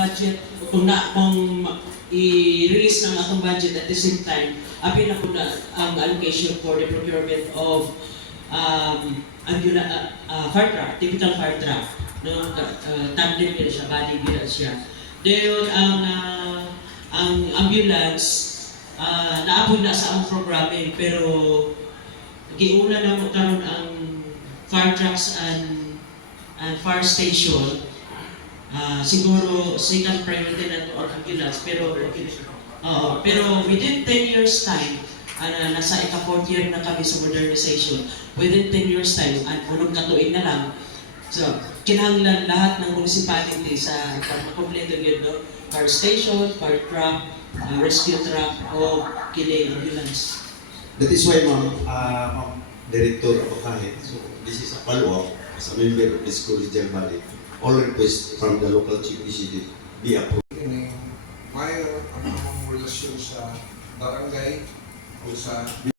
budget, kung i-release ng akong budget at the same time, apil na po na ang allocation for the procurement of fire truck, typical fire truck. No? Tandem nila siya, body nila siya. Then, ang ambulance, naapod na sa ang programming, pero giuna na mo karon ang fire trucks and fire station. Siguro second priority na to ang ambulance, pero within 10 years time, nasa ika-4th year na kami sa modernization, within 10 years time, unong katuig na lang, so kinahanglan lahat ng municipality sa pagmakompleto yun, no? Fire station, fire truck, rescue truck, o kini ambulance. That is why, Ma'am Director of kahit, so this is a follow-up as a member of this collegial body. All requests from the local chief ECD be approved. Mayor ang relasyon sa barangay o sa